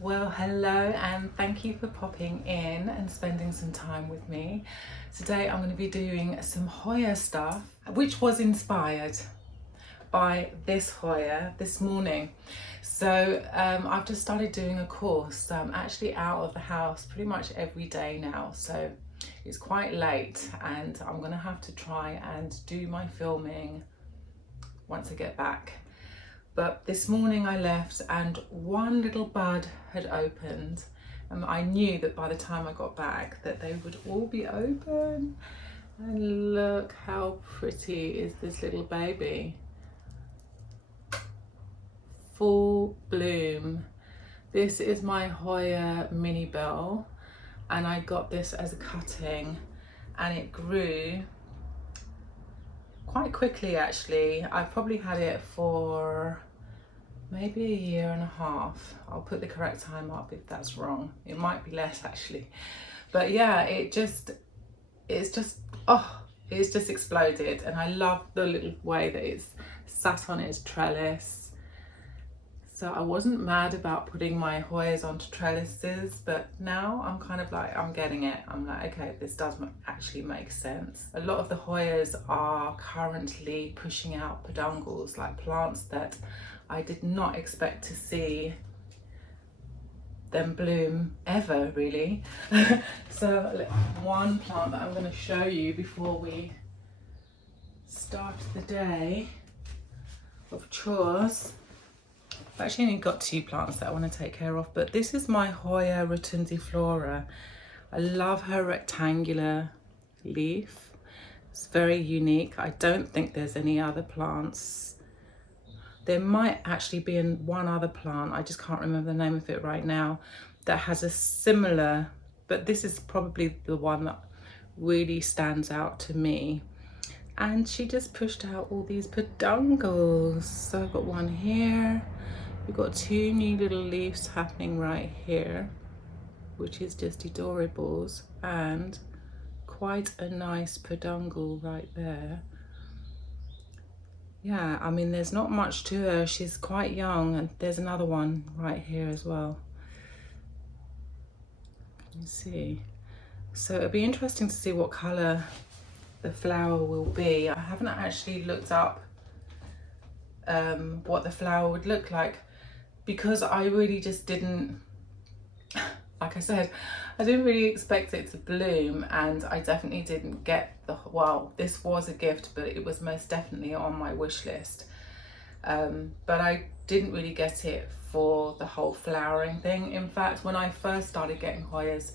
Well, hello and thank you for popping in and spending some time with me. Today I'm going to be doing some Hoya stuff, which was inspired by this Hoya this morning. So I've just started doing a course. I'm actually out of the house pretty much every day now, so it's quite late and I'm going to have to try and do my filming once I get back. But this morning I left and one little bud had opened, and I knew that by the time I got back that they would all be open. And look how pretty is this little baby. Full bloom. This is my Hoya Minibelle, and I got this as a cutting, and it grew quite quickly actually. I probably had it for maybe a year and a half. I'll put the correct time up if that's wrong. It might be less actually. But yeah, it's just exploded, and I love the little way that it's sat on its trellis. So I wasn't mad about putting my Hoyas onto trellises, but now I'm kind of like, I'm getting it. I'm like, okay, this does actually make sense. A lot of the Hoyas are currently pushing out peduncles, like plants that I did not expect to see them bloom ever, really. So one plant that I'm going to show you before we start the day of chores. I've actually only got two plants that I want to take care of, but this is my Hoya rotundiflora. I love her rectangular leaf. It's very unique. I don't think there's any other plants. There might actually be one other plant, I just can't remember the name of it right now, that has a similar, but this is probably the one that really stands out to me. And she just pushed out all these peduncles. So I've got one here. We've got two new little leaves happening right here, which is just adorables, and quite a nice peduncle right there. Yeah, I mean, there's not much to her. She's quite young, and there's another one right here as well. Can you see? So it'll be interesting to see what colour the flower will be. I haven't actually looked up what the flower would look like, because I really just didn't, like I said, I didn't really expect it to bloom, and I definitely didn't get well, this was a gift, but it was most definitely on my wish list. But I didn't really get it for the whole flowering thing. In fact, when I first started getting Hoyas,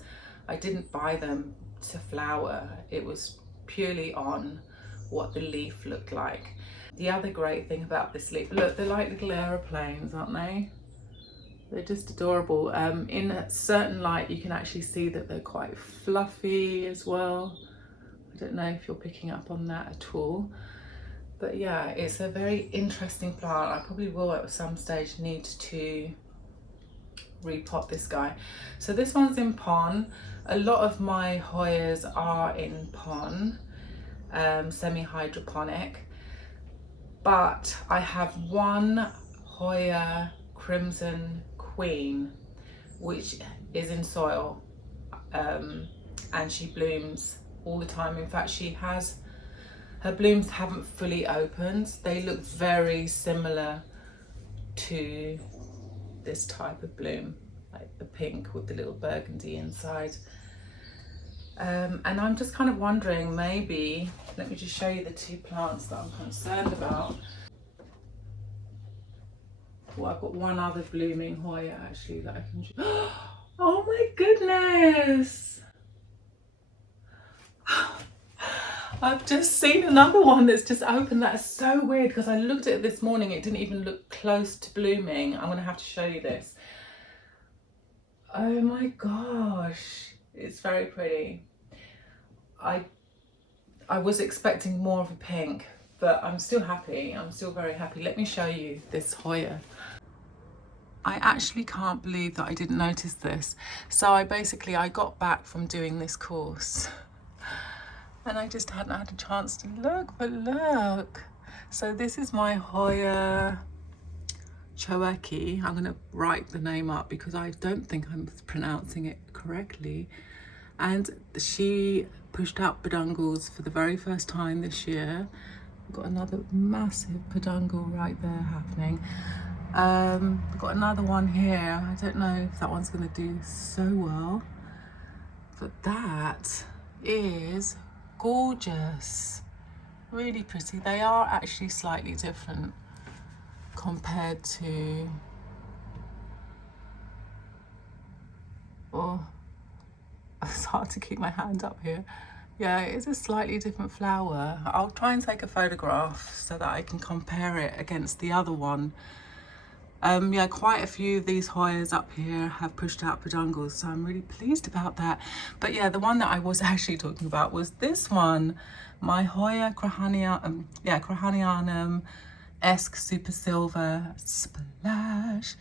I didn't buy them to flower. It was purely on what the leaf looked like. The other great thing about this leaf, look, they're like little aeroplanes, aren't they? They're just adorable. In a certain light, you can actually see that they're quite fluffy as well. I don't know if you're picking up on that at all. But yeah, it's a very interesting plant. I probably will at some stage need to repot this guy. So this one's in pon. A lot of my Hoyas are in pon, semi-hydroponic. But I have one Hoya Crimson Queen, which is in soil, and she blooms all the time. In fact, her blooms haven't fully opened. They look very similar to this type of bloom, like the pink with the little burgundy inside. And I'm just kind of wondering, maybe, let me just show you the two plants that I'm concerned about. Well, I've got one other blooming Hoya actually that I can show. Oh my goodness! I've just seen another one that's just opened. That is so weird, because I looked at it this morning, it didn't even look close to blooming. I'm gonna have to show you this. Oh my gosh, it's very pretty. I was expecting more of a pink, but I'm still happy. I'm still very happy. Let me show you this Hoya. I actually can't believe that I didn't notice this. So I got back from doing this course and I just hadn't had a chance to look, but look. So this is my Hoya Choeki. I'm going to write the name up because I don't think I'm pronouncing it correctly. And she pushed out peduncles for the very first time this year. We've got another massive peduncle right there happening. We've got another one here. I don't know if that one's going to do so well, but that is gorgeous. Really pretty. They are actually slightly different compared to, oh, it's hard to keep my hand up here. Yeah, it's a slightly different flower. I'll try and take a photograph so that I can compare it against the other one. Yeah, quite a few of these Hoyas up here have pushed out peduncles, so I'm really pleased about that. But yeah, the one that I was actually talking about was this one, my Hoya Krohniana-esque Super Silver Splash.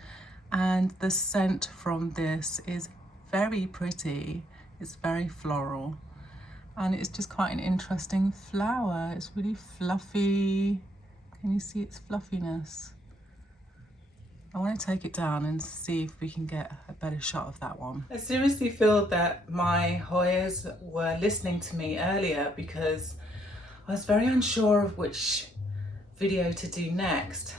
And the scent from this is very pretty. It's very floral. And it's just quite an interesting flower. It's really fluffy. Can you see its fluffiness? I want to take it down and see if we can get a better shot of that one. I seriously feel that my Hoyas were listening to me earlier because I was very unsure of which video to do next.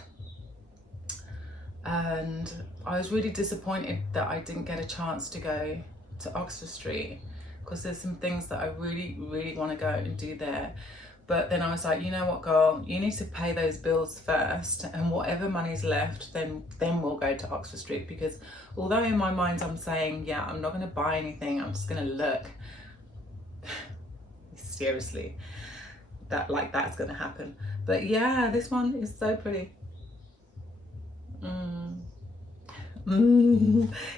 And I was really disappointed that I didn't get a chance to go to Oxford Street because there's some things that I really want to go and do there. But then I was like, you know what, girl, you need to pay those bills first, and whatever money's left, then we'll go to Oxford Street. Because although in my mind I'm saying, yeah, I'm not going to buy anything, I'm just going to look. Seriously, that's going to happen. But yeah, this one is so pretty.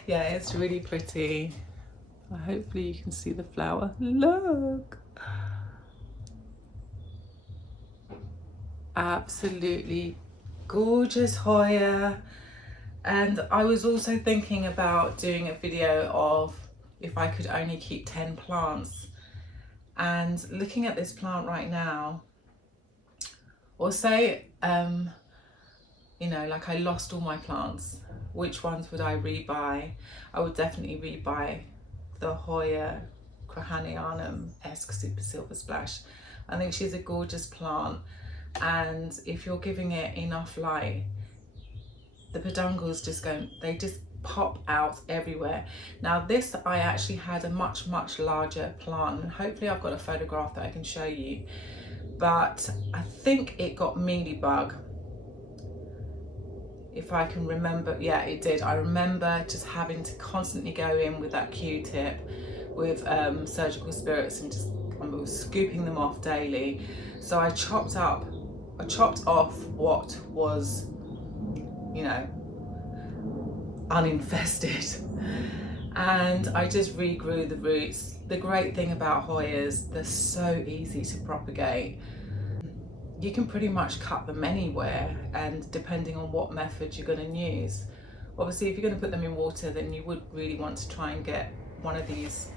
Yeah, it's really pretty. Hopefully you can see the flower. Look. Absolutely gorgeous Hoya. And I was also thinking about doing a video of if I could only keep 10 plants. And looking at this plant right now, or say, you know, like I lost all my plants, which ones would I rebuy? I would definitely rebuy the Hoya Krohniana-esque Super Silver Splash. I think she's a gorgeous plant. And if you're giving it enough light, the peduncles just pop out everywhere. Now this, I actually had a much larger plant, and hopefully I've got a photograph that I can show you, but I think it got mealybug, if I can remember. Yeah, it did. I remember just having to constantly go in with that Q-tip with surgical spirits and just scooping them off daily. So I chopped off what was, you know, uninfested, and I just regrew the roots. The great thing about Hoyas, they're so easy to propagate. You can pretty much cut them anywhere, and depending on what method you're going to use. Obviously, if you're going to put them in water, then you would really want to try and get one of these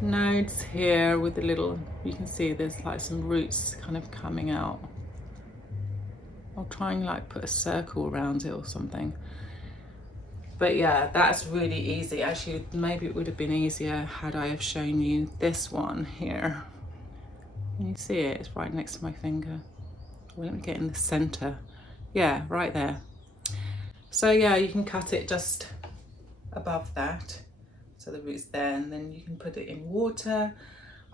nodes here with the little, you can see there's like some roots kind of coming out. I'll try and like put a circle around it or something. But yeah, that's really easy. Actually, maybe it would have been easier had I have shown you this one here. Can you see it? It's right next to my finger. Well, let me get in the center. Yeah, right there. So yeah, you can cut it just above that, so the root's there, and then you can put it in water.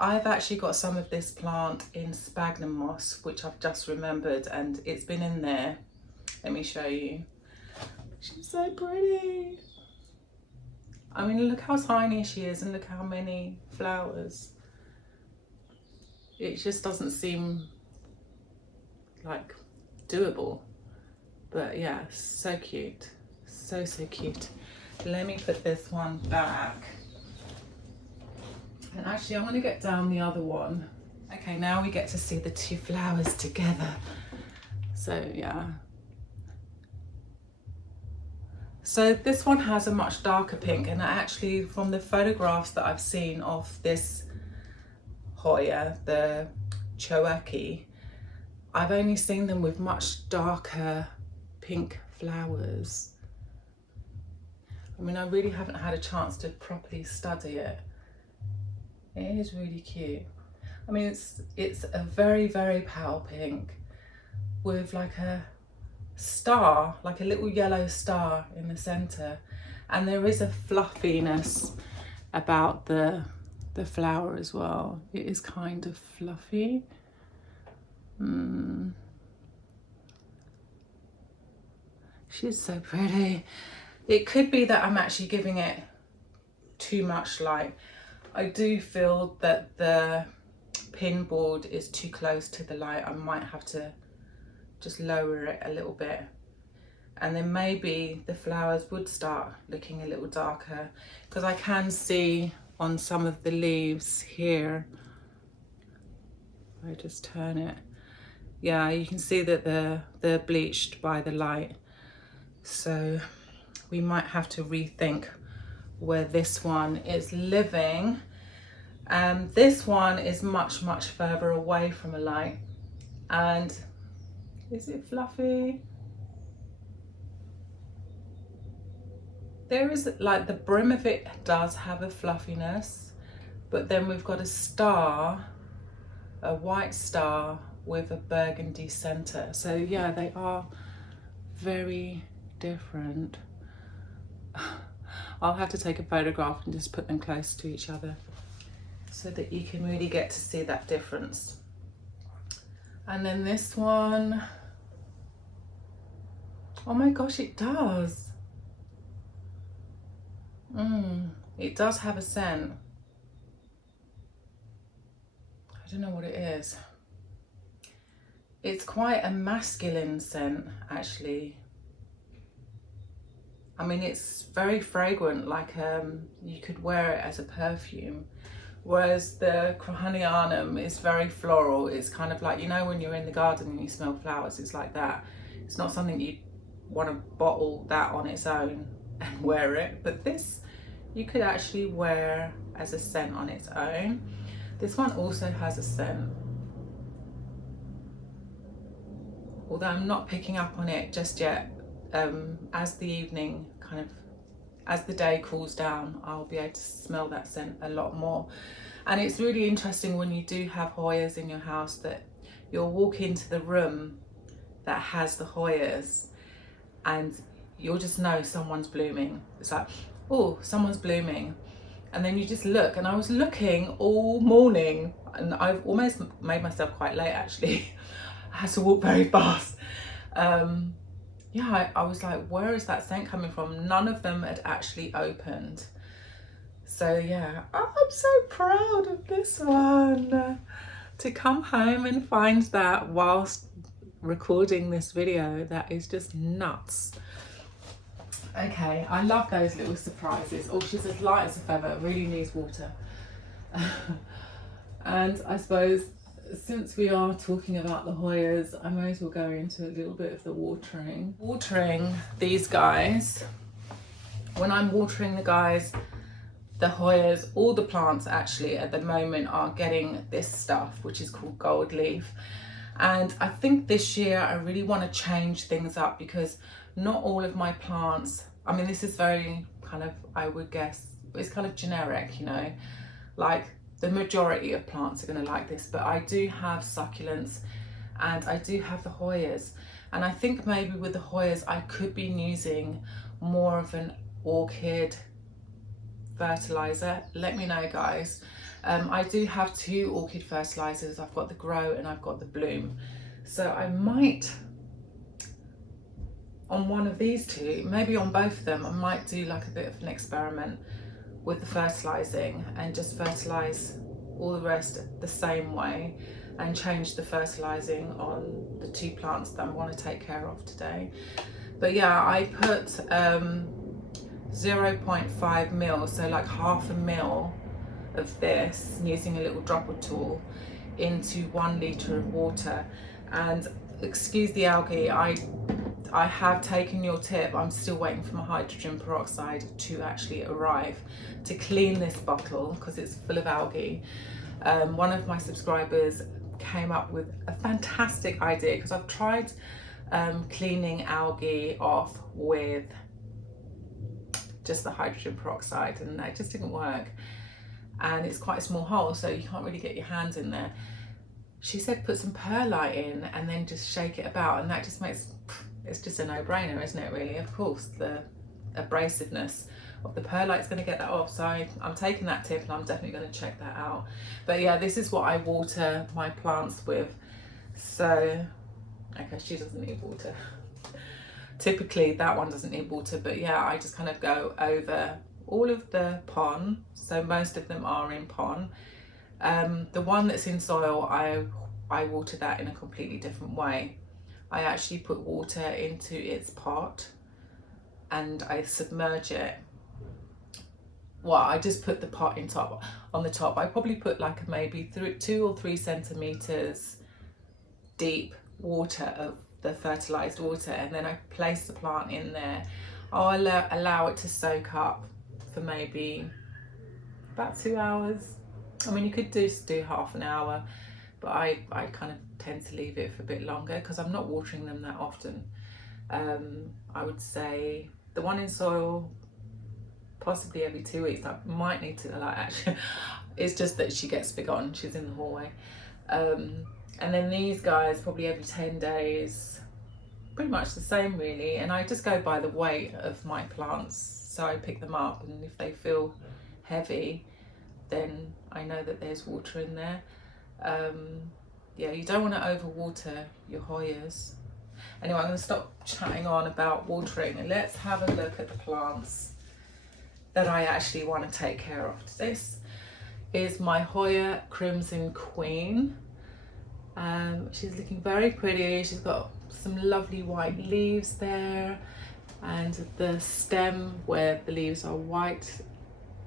I've actually got some of this plant in sphagnum moss, which I've just remembered, and it's been in there. Let me show you. She's so pretty. I mean, look how tiny she is, and look how many flowers. It just doesn't seem like doable. But yeah, so cute. So cute. Let me put this one back. And actually, I'm going to get down the other one. Okay, now we get to see the two flowers together. So yeah. So this one has a much darker pink, and actually from the photographs that I've seen of this Hoya, the Choeki, I've only seen them with much darker pink flowers. I mean, I really haven't had a chance to properly study it. It is really cute. I mean, it's a very, very pale pink with like a star, like a little yellow star in the center. And there is a fluffiness about the flower as well. It is kind of fluffy. She's so pretty. It could be that I'm actually giving it too much light. I do feel that the pin board is too close to the light. I might have to just lower it a little bit. And then maybe the flowers would start looking a little darker, because I can see on some of the leaves here, I just turn it. Yeah, you can see that they're bleached by the light. So we might have to rethink where this one is living. This one is much, much further away from a light. And is it fluffy? There is, like, the brim of it does have a fluffiness, but then we've got a star, a white star with a burgundy center. So yeah, they are very different. I'll have to take a photograph and just put them close to each other so that you can really get to see that difference. And then this one, oh my gosh, it does. It does have a scent. I don't know what it is. It's quite a masculine scent, actually. I mean, it's very fragrant, like you could wear it as a perfume. Whereas the Krohniana is very floral. It's kind of like, you know, when you're in the garden and you smell flowers, it's like that. It's not something you want to bottle that on its own and wear it, but this you could actually wear as a scent on its own. This one also has a scent, although I'm not picking up on it just yet. As the evening as the day cools down, I'll be able to smell that scent a lot more. And it's really interesting when you do have Hoyas in your house that you'll walk into the room that has the Hoyas and you'll just know someone's blooming. It's like, oh, someone's blooming. And then you just look, and I was looking all morning and I've almost made myself quite late, actually. I had to walk very fast. Yeah, I was like, where is that scent coming from? None of them had actually opened. So yeah, I'm so proud of this one. To come home and find that whilst recording this video, that is just nuts. Okay, I love those little surprises. Oh, she's as light as a feather, really needs water. And I suppose since we are talking about the Hoyas, I may as well go into a little bit of the watering. Watering these guys, when I'm watering the Hoyas, all the plants actually at the moment are getting this stuff, which is called gold leaf. And I think this year I really want to change things up, because not all of my plants, I mean, this is very kind of, I would guess, it's kind of generic, you know, like the majority of plants are going to like this, but I do have succulents and I do have the Hoyas. And I think maybe with the Hoyas, I could be using more of an orchid fertilizer. Let me know, guys. I do have 2 orchid fertilizers. I've got the Grow and I've got the Bloom. So I might, on one of these 2, maybe on both of them, I might do like a bit of an experiment with the fertilizing and just fertilize all the rest the same way and change the fertilizing on the 2 plants that I want to take care of today. But yeah, I put 0.5 mil, so like half a mil of this, using a little dropper tool, into 1 litre of water. And excuse the algae, I have taken your tip. I'm still waiting for my hydrogen peroxide to actually arrive to clean this bottle because it's full of algae. One of my subscribers came up with a fantastic idea, because I've tried cleaning algae off with just the hydrogen peroxide, and that just didn't work. And it's quite a small hole, so you can't really get your hands in there. She said put some perlite in and then just shake it about, and that just makes, it's just a no-brainer, isn't it, really? Of course, the abrasiveness of the perlite's going to get that off, so I'm taking that tip and I'm definitely going to check that out. But yeah, this is what I water my plants with. So, okay, she doesn't need water. Typically that one doesn't need water, but yeah, I just kind of go over all of the pon, so most of them are in pon. The one that's in soil, I water that in a completely different way. I actually put water into its pot and I submerge it. Well, I just put the pot on the top. I probably put like maybe 2 or 3 centimeters deep water of the fertilized water, and then I place the plant in there. I'll allow it to soak up for maybe about 2 hours. I mean, you could just do half an hour, but I kind of tend to leave it for a bit longer because I'm not watering them that often. I would say the one in soil, possibly every 2 weeks. I might need to, like, actually, it's just that she gets forgotten. She's in the hallway. And then these guys, probably every 10 days, pretty much the same really. And I just go by the weight of my plants. So I pick them up, and if they feel heavy, then I know that there's water in there. Yeah, you don't want to overwater your Hoyas. Anyway, I'm going to stop chatting on about watering and let's have a look at the plants that I actually want to take care of. This is my Hoya Crimson Queen. She's looking very pretty. She's got some lovely white leaves there, and the stem where the leaves are white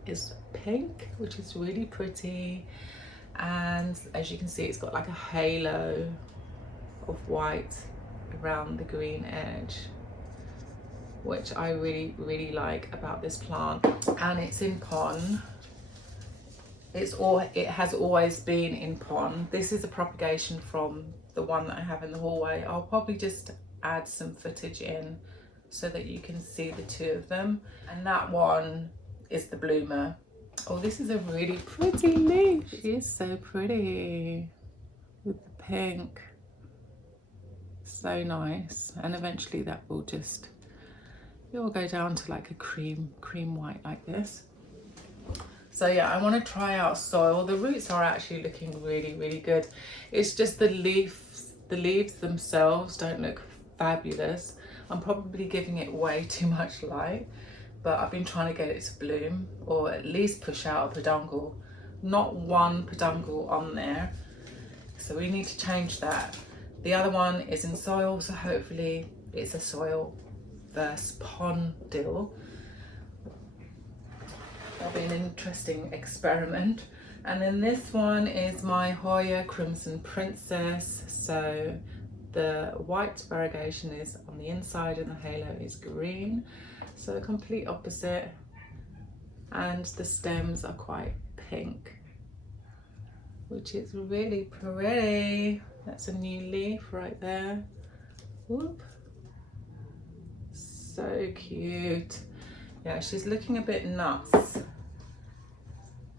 is pink, which is really pretty. And as you can see, it's got like a halo of white around the green edge, which I really like about this plant. And it's in pon. It has always been in pon. This is a propagation from the one that I have in the hallway. I'll probably just add some footage in so that you can see the two of them. And that one is the bloomer. Oh, this is a really pretty leaf. She is so pretty with the pink. So nice. And eventually that will just, it will go down to like a cream white like this. So yeah, I want to try out soil. The roots are actually looking really good. It's just the leaves themselves don't look fabulous. I'm probably giving it way too much light, but I've been trying to get it to bloom, or at least push out a peduncle. Not one peduncle on there, so we need to change that. The other one is in soil, so hopefully it's a soil versus pon deal. That'll be an interesting experiment. And then this one is my Hoya Crimson Princess. So the white variegation is on the inside and the halo is green. So the complete opposite. And the stems are quite pink, which is really pretty. That's a new leaf right there. Whoop. So cute. Yeah, she's looking a bit nuts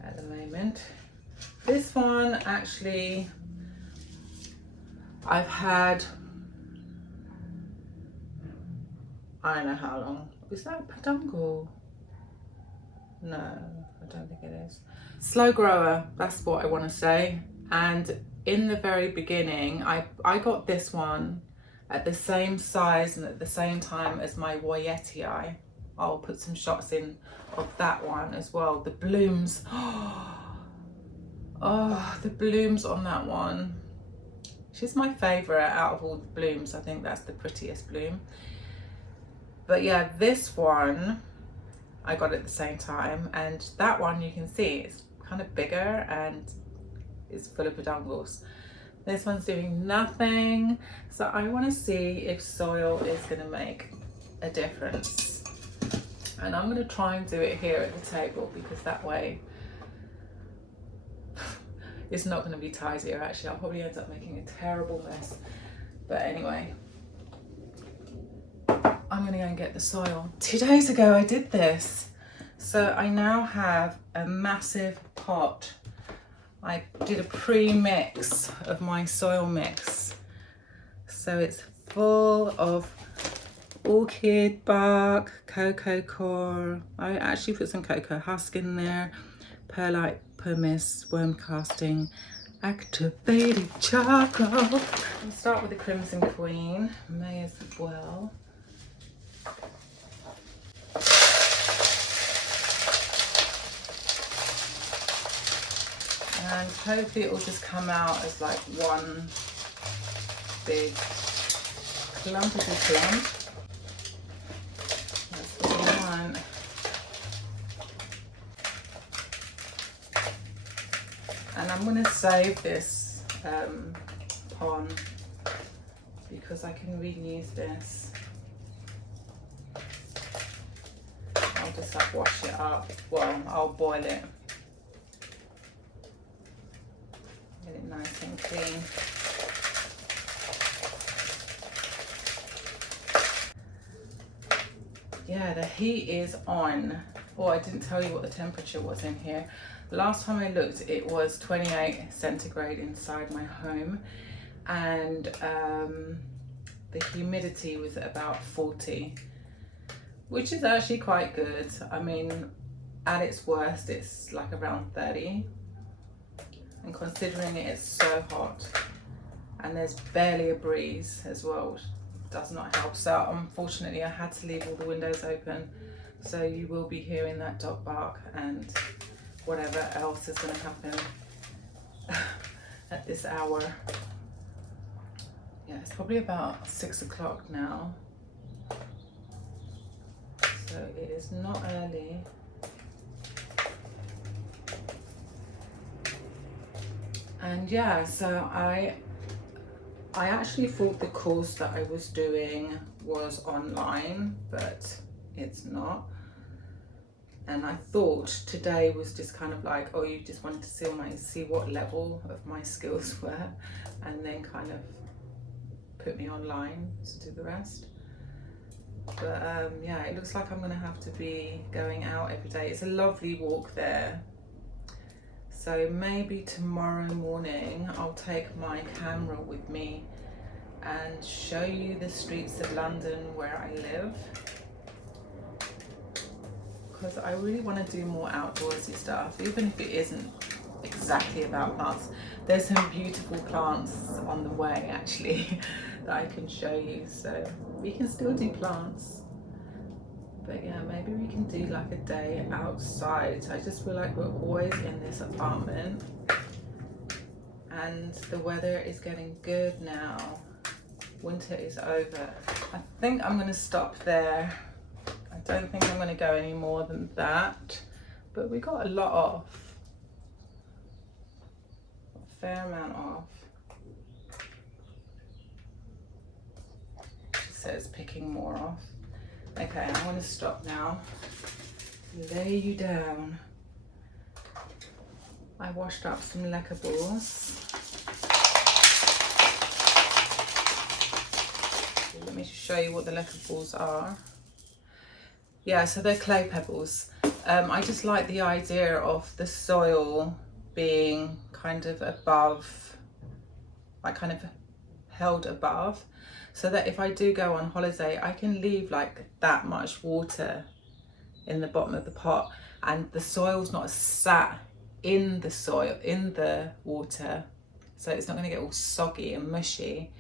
at the moment. This one actually, I've had, I don't know how long. Is that a peduncle? No, I don't think it is. Slow grower, that's what I want to say. And in the very beginning, I got this one at the same size and at the same time as my Hoyetii. I'll put some shots in of that one as well. The blooms, oh, the blooms on that one. She's my favorite out of all the blooms. I think that's the prettiest bloom. But yeah, this one I got at the same time, and that one you can see it's kind of bigger and it's full of peduncles. This one's doing nothing, so I want to see if soil is going to make a difference. And I'm going to try and do it here at the table, because that way it's not going to be tidier. Actually, I'll probably end up making a terrible mess. But anyway, I'm gonna go and get the soil. 2 days ago I did this. So I now have a massive pot. I did a pre-mix of my soil mix. So it's full of orchid bark, cocoa core. I actually put some cocoa husk in there, perlite, pumice, worm casting, activated charcoal. I'll start with the Crimson Queen, may as well. And hopefully it will just come out as like one big clumpy clump. That's what we want. And I'm going to save this pond because I can reuse this. I'll just like wash it up. Well, I'll boil it. Get it nice and clean. Yeah, the heat is on. Oh, I didn't tell you what the temperature was in here. Last time I looked, it was 28 centigrade inside my home, and the humidity was about 40, which is actually quite good. I mean, at its worst, it's like around 30. And considering it's so hot, and there's barely a breeze as well, which does not help. So unfortunately I had to leave all the windows open, so you will be hearing that dog bark and whatever else is going to happen at this hour. Yeah, it's probably about 6 o'clock now, so it is not early. And yeah, so I actually thought the course that I was doing was online, but it's not. And I thought today was just kind of like, oh, you just wanted to see what level of my skills were, and then kind of put me online to do the rest. But yeah, it looks like I'm gonna have to be going out every day. It's a lovely walk there. So maybe tomorrow morning I'll take my camera with me and show you the streets of London where I live, because I really want to do more outdoorsy stuff, even if it isn't exactly about plants. There's some beautiful plants on the way actually that I can show you, so we can still do plants. But yeah, maybe we can do like a day outside. I just feel like we're always in this apartment, and the weather is getting good now. Winter is over. I think I'm gonna stop there. I don't think I'm gonna go any more than that, but we got a lot off. A fair amount off. She says picking more off. Okay, I'm going to stop now. Lay you down. I washed up some leckables. Let me just show you what the leckables are. Yeah, so they're clay pebbles. I just like the idea of the soil being kind of above, like kind of held above, so that if I do go on holiday, I can leave like that much water in the bottom of the pot, and the soil's not sat in the soil, in the water, so it's not going to get all soggy and mushy.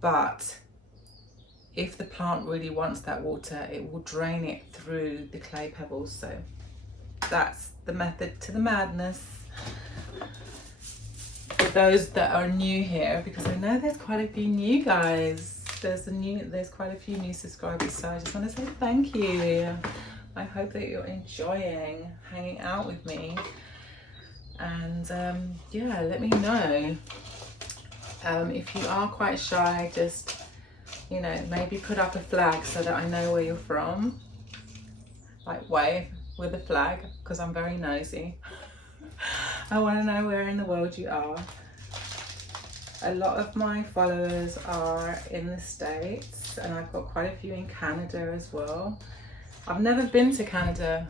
But if the plant really wants that water, it will drain it through the clay pebbles. So that's the method to the madness. For those that are new here, because I know there's quite a few new guys. There's quite a few new subscribers, so I just want to say thank you. I hope that you're enjoying hanging out with me, and yeah, let me know if you are quite shy. Just, you know, maybe put up a flag so that I know where you're from, like wave with a flag, because I'm very nosy. I want to know where in the world you are. A lot of my followers are in the States, US, and I've got quite a few in Canada as well. I've never been to Canada.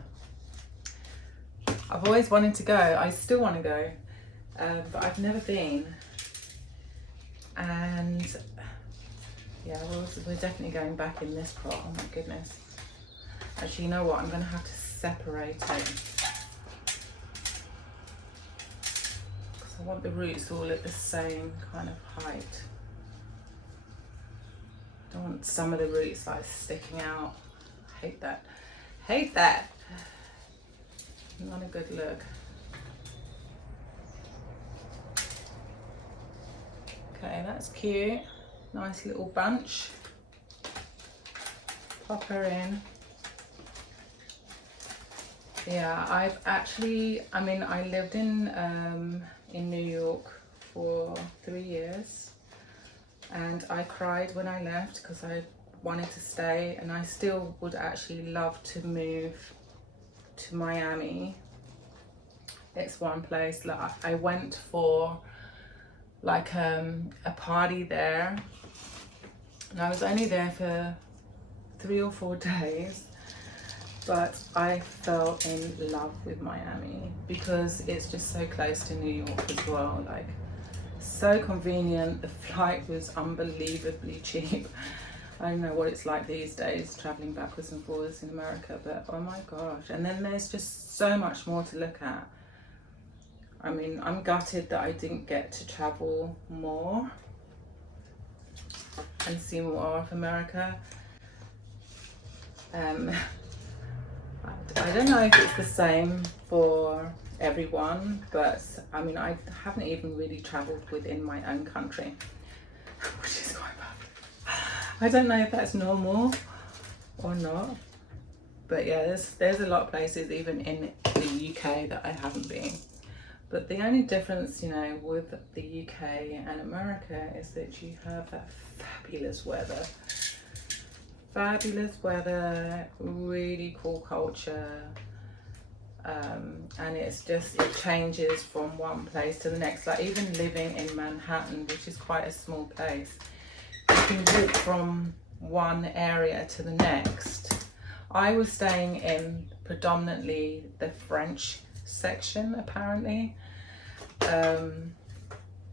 I've always wanted to go. I still want to go, but I've never been. And yeah, we're definitely going back in this pot. Oh my goodness. Actually, you know what? I'm going to have to separate it, because I want the roots all at the same kind of height. I don't want some of the roots like sticking out. I hate that. Hate that. Not a good look. Okay, that's cute. Nice little bunch. Pop her in. Yeah, I've actually, I mean, I lived in New York for 3 years, and I cried when I left because I wanted to stay, and I still would actually love to move to Miami. It's one place that I went for like a party there, and I was only there for 3 or 4 days, but I fell in love with Miami because it's just so close to New York as well. Like, so convenient. The flight was unbelievably cheap. I don't know what it's like these days traveling backwards and forwards in America, but oh my gosh. And then there's just so much more to look at. I mean, I'm gutted that I didn't get to travel more and see more of America. I don't know if it's the same for everyone, but I mean, I haven't even really traveled within my own country, which is quite bad. I don't know if that's normal or not, but yeah, there's a lot of places even in the UK that I haven't been. But the only difference, you know, with the UK and America is that you have that fabulous weather. Fabulous weather, really cool culture, and it's just, it changes from one place to the next. Like, even living in Manhattan, which is quite a small place, you can walk from one area to the next. I was staying in predominantly the French section, apparently.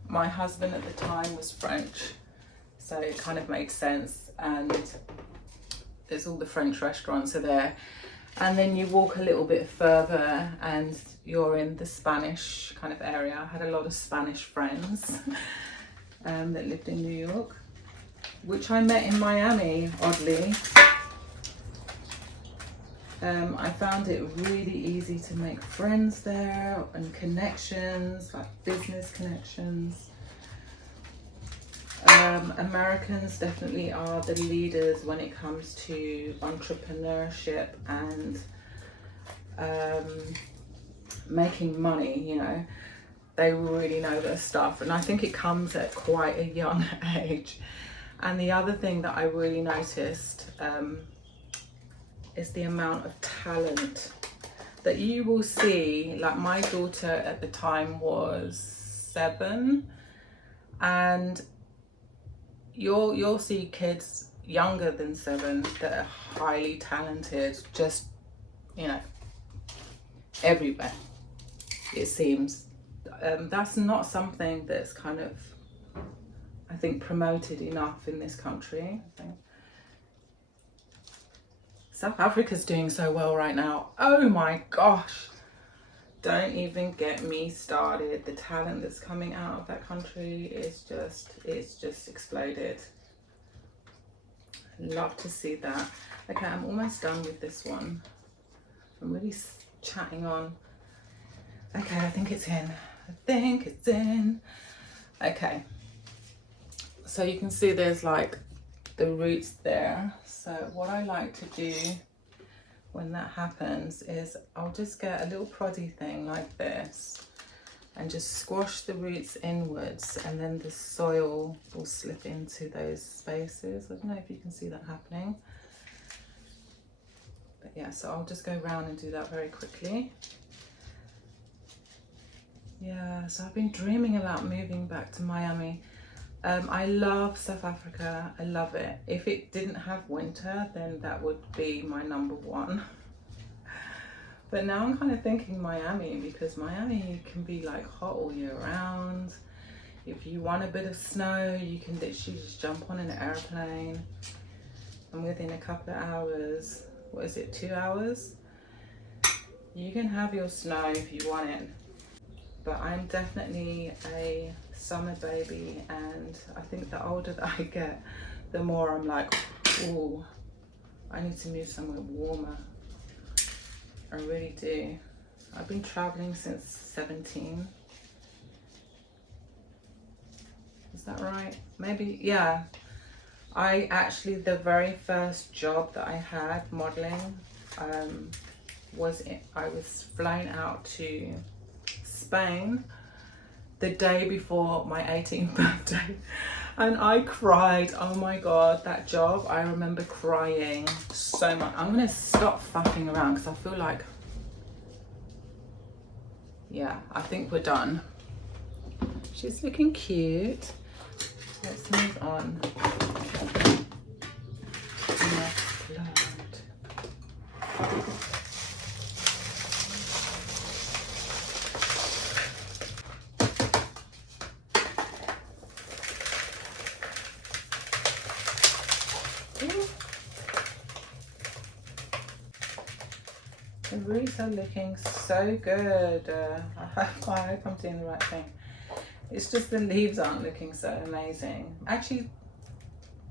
My husband at the time was French, so it kind of makes sense, and there's all the French restaurants are there. And then you walk a little bit further and you're in the Spanish kind of area. I had a lot of Spanish friends that lived in New York, which I met in Miami, oddly. I found it really easy to make friends there and connections, like business connections. Americans definitely are the leaders when it comes to entrepreneurship and making money, you know. They really know their stuff, and I think it comes at quite a young age. And the other thing that I really noticed is the amount of talent that you will see. Like, my daughter at the time was 7, and you'll see kids younger than 7 that are highly talented, just, you know, everywhere, it seems. That's not something that's kind of, I think, promoted enough in this country. I think South Africa's doing so well right now. Oh my gosh, don't even get me started. The talent that's coming out of that country is just, it's just exploded. Love to see that. Okay, I'm almost done with this one. I'm really chatting on. Okay, I think it's in. I think it's in. Okay, so you can see there's like the roots there. So what I like to do when that happens is I'll just get a little proddy thing like this and just squash the roots inwards, and then the soil will slip into those spaces. I don't know if you can see that happening. But yeah, so I'll just go around and do that very quickly. Yeah, so I've been dreaming about moving back to Miami. I love South Africa, I love it. If it didn't have winter, then that would be my number one. But now I'm kind of thinking Miami, because Miami can be like hot all year round. If you want a bit of snow, you can literally just jump on an airplane and within a couple of hours, what is it, 2 hours? You can have your snow if you want it. But I'm definitely a summer baby, and I think the older that I get, the more I'm like, oh, I need to move somewhere warmer. I really do. I've been traveling since 17. Is that right? Maybe, yeah. I actually, the very first job that I had modeling, I was flown out to Spain the day before my 18th birthday, and I cried. Oh my god, that job, I remember crying so much. I'm gonna stop faffing around because I feel like, yeah, I think we're done. She's looking cute. Let's move on. Next plant. The roots are looking so good. I hope I'm doing the right thing. It's just the leaves aren't looking so amazing. Actually,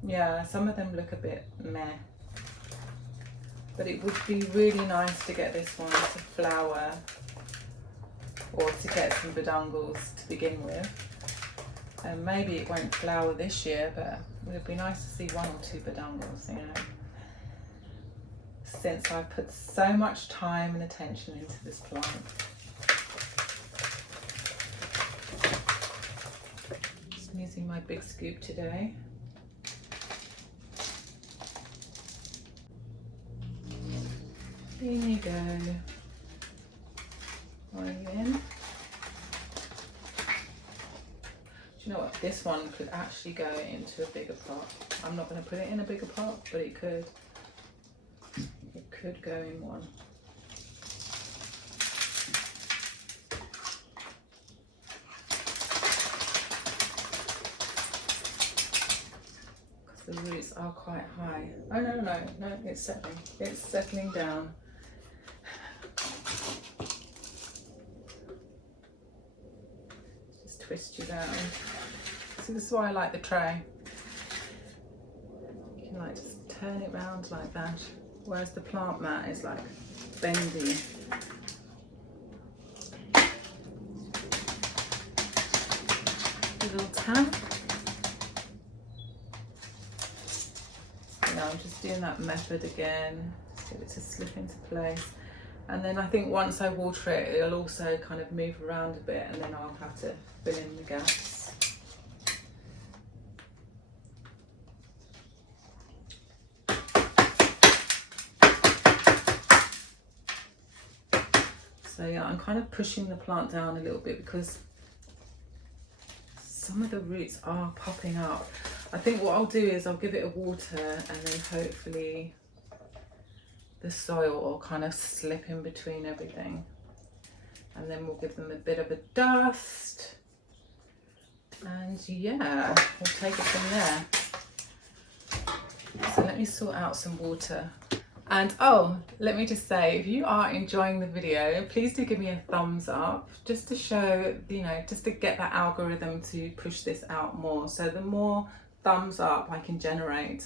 yeah, some of them look a bit meh. But it would be really nice to get this one to flower, or to get some peduncles to begin with. And maybe it won't flower this year, but it would be nice to see 1 or 2 peduncles, you know. Since I've put so much time and attention into this plant. Just using my big scoop today. In you go. Right in. Do you know what? This one could actually go into a bigger pot. I'm not going to put it in a bigger pot, but it could. It could go in one. The roots are quite high. Oh no, it's settling. It's settling down. Just twist you down. See, this is why I like the tray. You can like just turn it round like that. Whereas the plant mat is like bendy. A little tap. I'm just doing that method again, just get it to slip into place. And then I think once I water it, it'll also kind of move around a bit, and then I'll have to fill in the gaps. So yeah, I'm kind of pushing the plant down a little bit because some of the roots are popping up. I think what I'll do is I'll give it a water, and then hopefully the soil will kind of slip in between everything. And then we'll give them a bit of a dust. And yeah, we'll take it from there. So let me sort out some water. And oh, let me just say, if you are enjoying the video, please do give me a thumbs up, just to show, you know, just to get that algorithm to push this out more. So the more thumbs up I can generate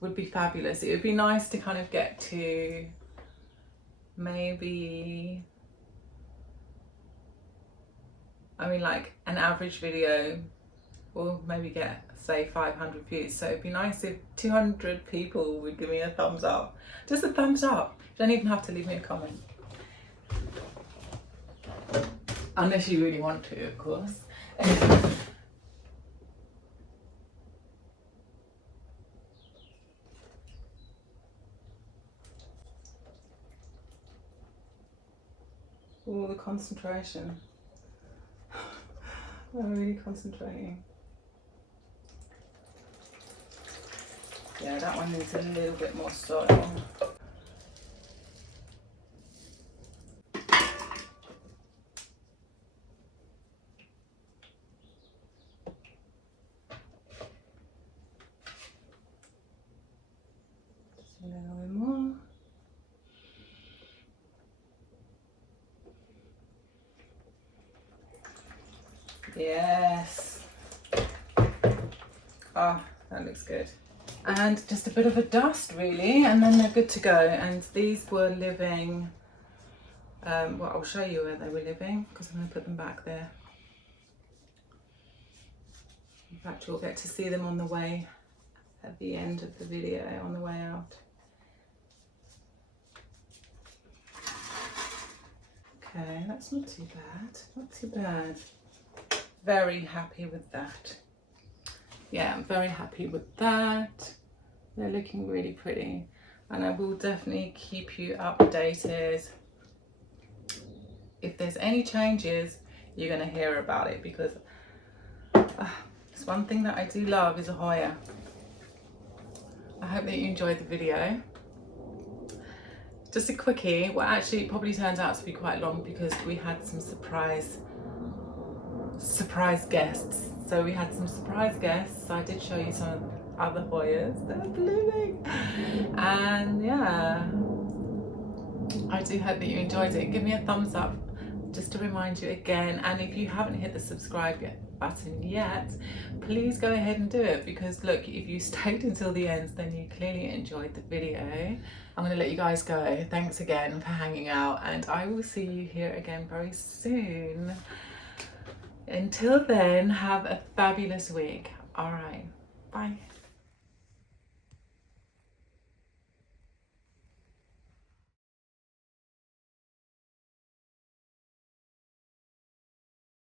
would be fabulous. It would be nice to kind of get to maybe, I mean, like an average video will maybe get, say, 500 views. So it'd be nice if 200 people would give me a thumbs up. Just a thumbs up. You don't even have to leave me a comment. Unless you really want to, of course. Oh, the concentration. I'm really concentrating. Yeah, that one needs a little bit more soil. Just a little bit more. Yes. Oh, that looks good. And just a bit of a dust really, and then they're good to go. And these were living, well, I'll show you where they were living because I'm going to put them back there. In fact, you'll get to see them on the way at the end of the video, on the way out. Okay, that's not too bad, not too bad. Very happy with that. Yeah, I'm very happy with that. They're looking really pretty, and I will definitely keep you updated. If there's any changes, you're going to hear about it, because it's one thing that I do love is a Hoya. I hope that you enjoyed the video. Just a quickie. Well, actually it probably turned out to be quite long because we had some surprise guests. So we had some surprise guests. I did show you some of the other Hoyas. They're blooming. And yeah, I do hope that you enjoyed it. Give me a thumbs up just to remind you again. And if you haven't hit the subscribe button yet, please go ahead and do it, because look, if you stayed until the end, then you clearly enjoyed the video. I'm going to let you guys go. Thanks again for hanging out, and I will see you here again very soon. Until then, have a fabulous week. All right, bye.